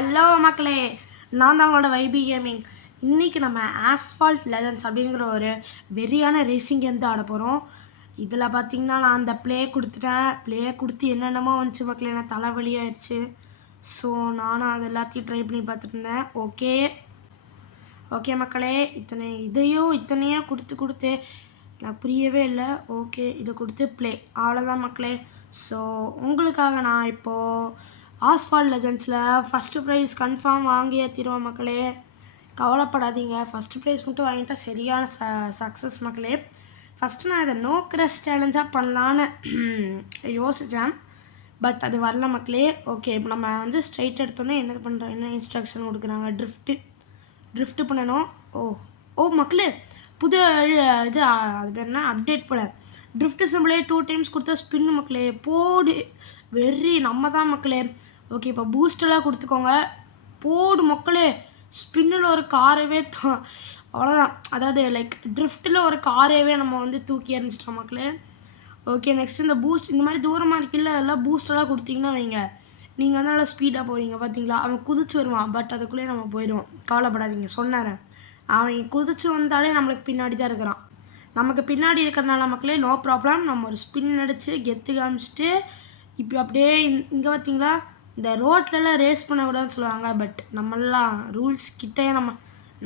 Hello மக்களே, நான் தான் உங்களோட வைபி கேமிங். இன்றைக்கி நம்ம ஆஸ்ஃபால்ட் லெஜண்ட்ஸ் அப்படிங்கிற ஒரு வெறியான ரேசிங் கேம் தான் ஆட போகிறோம். இதில் பார்த்திங்கன்னா நான் அந்த ப்ளே கொடுத்து என்னென்னமோ வந்துச்சு மக்களே, எனக்கு தலைவலியாயிடுச்சு. ஸோ நானும் அது எல்லாத்தையும் ட்ரை பண்ணி பார்த்துட்டு இருந்தேன். ஓகே மக்களே, இத்தனையோ கொடுத்து எனக்கு புரியவே இல்லை. ஓகே, இதை கொடுத்து ப்ளே, அவ்வளோதான் மக்களே. ஸோ உங்களுக்காக நான் இப்போது ஆஸ்ஃபால்ட் லெஜண்ட்ஸில் ஃபஸ்ட்டு ப்ரைஸ் கன்ஃபார்ம் வாங்கியே தீருவோம் மக்களே. கவலைப்படாதீங்க, ஃபஸ்ட்டு ப்ரைஸ் மட்டும் வாங்கிட்டா சரியான சக்ஸஸ் மக்களே. ஃபஸ்ட்டு நான் இதை நோ கிரஷ் சேலஞ்சாக பண்ணலான்னு யோசித்தேன், பட் அது வரல மக்களே. ஓகே, இப்போ நம்ம வந்து ஸ்ட்ரைட் எடுத்தோன்னே என்ன இன்ஸ்ட்ரக்ஷன் கொடுக்குறாங்க, ட்ரிஃப்ட்டு பண்ணணும். ஓ மக்களே, புது இது அது பேர் என்ன அப்டேட் போல். ட்ரிஃப்ட் சிம்பிளே 2 டைம்ஸ் கொடுத்தா ஸ்பின்னு மக்களே. போடு வெறி, நம்ம தான் மக்களே. ஓகே, இப்போ பூஸ்டெல்லாம் கொடுத்துக்கோங்க. போடு மக்களே, ஸ்பின்னில் ஒரு காரவே அவ்வளோதான். அதாவது லைக் ட்ரிஃப்ட்டில் ஒரு காரவே நம்ம வந்து தூக்கி எறிஞ்சிட்டோம் மக்களே. ஓகே, நெக்ஸ்ட் இந்த பூஸ்ட் இந்த மாதிரி தூரமாக இருக்குல்ல, அதெல்லாம் பூஸ்டெல்லாம் கொடுத்தீங்கன்னா வைங்க, நீங்கள் வந்து நல்லா ஸ்பீடாக போவீங்க. பார்த்தீங்களா, அவன் குதிச்சு வருவான், பட் அதுக்குள்ளேயே நம்ம போயிடுவோம். கவலைப்படாதீங்க, சொன்னேன். அவன் குதிச்சு வந்தாலே நம்மளுக்கு பின்னாடி தான் இருக்கிறான். நமக்கு பின்னாடி இருக்கிறனால மக்களே நோ ப்ராப்ளம். நம்ம ஒரு ஸ்பின் அடித்து கெத்து காமிச்சிட்டு இப்போ அப்படியே இங்கே பார்த்தீங்களா, இந்த ரோட்லலாம் ரேஸ் பண்ணக்கூடாதுன்னு சொல்லுவாங்க, பட் நம்மளாம் ரூல்ஸ் கிட்டே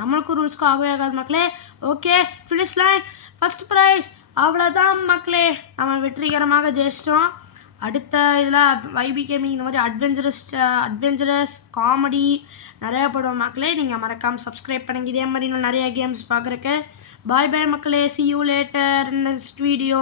நம்மளுக்கும் ரூல்ஸ்க்கும் ஆகவே ஆகாது மக்களே. Okay, finish line, first prize, அவ்வளோதான் மக்களே. நம்ம வெற்றிகரமாக ஜெயிச்சிட்டோம். அடுத்த இதில் வைபி கேமிங் இந்த மாதிரி அட்வென்ச்சரஸ் காமெடி நிறையா போடுவோம் மக்களே. நீங்கள் மறக்காமல் சப்ஸ்கிரைப் பண்ணுங்க, இதே மாதிரி இன்னும் நிறையா கேம்ஸ் பார்க்குறக்கு. பாய் மக்களே, see you later in the next video.